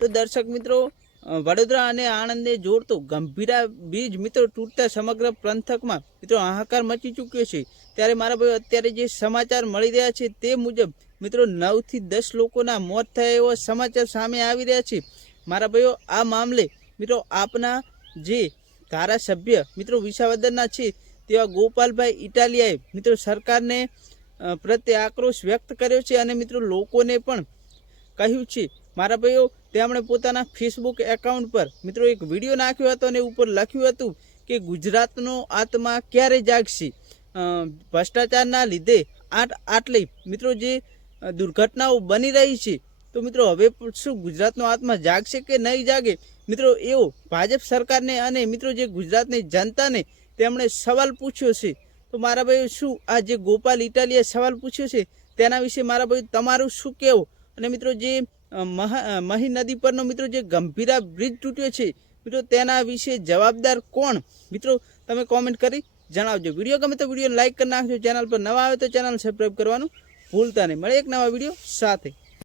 તો દર્શક મિત્રો, વડોદરા અને આણંદને જોડતો ગંભીરા બ્રિજ મિત્રો તૂટતા સમગ્ર પંથકમાં મિત્રો હાહાકાર મચી ચૂક્યો છે। ત્યારે મારા ભાઈઓ, અત્યારે જે સમાચાર મળી રહ્યા છે તે મુજબ મિત્રો 9 થી 10 લોકોના મોત થયા એવા સમાચાર સામે આવી રહ્યા છે। મારા ભાઈઓ, આ મામલે મિત્રો આપના જે ધારાસભ્ય મિત્રો વિસાવદરના છે તેવા ગોપાલભાઈ ઇટાલિયાએ મિત્રો સરકારને પ્રત્યે આક્રોશ વ્યક્ત કર્યો છે અને મિત્રો લોકોને પણ કહ્યું છે। મારા ભાઈઓ, તેમણે પોતાના ફેસબુક એકાઉન્ટ પર મિત્રો એક વિડીયો નાખ્યો હતો અને ઉપર લખ્યું હતું કે ગુજરાતનો આત્મા ક્યારે જાગશે? ભ્રષ્ટાચારના લીધે આટલી મિત્રો જે દુર્ઘટનાઓ બની રહી છે, તો મિત્રો હવે શું ગુજરાતનો આત્મા જાગશે કે નહીં જાગે? મિત્રો એવો ભાજપ સરકારને અને મિત્રો જે ગુજરાતની જનતાને તેમણે સવાલ પૂછ્યો છે। તો મારા ભાઈઓ, શું આ જે ગોપાલ ઇટાલિયાએ સવાલ પૂછ્યો છે તેના વિશે મારા ભાઈઓ તમારું શું કહેવું? અને મિત્રો જે મહી નદી પરનો મિત્રો જે ગંભીરા બ્રિજ તૂટ્યો છે મિત્રો તેના વિશે જવાબદાર કોણ? મિત્રો તમે કોમેન્ટ કરી જણાવજો। વિડીયો ગમે તો વિડીયોને લાઇક કરી નાખજો। ચેનલ પર નવા આવે તો ચેનલ સબસ્ક્રાઈબ કરવાનું ભૂલતા નહીં। મળે એક નવા વિડીયો સાથે।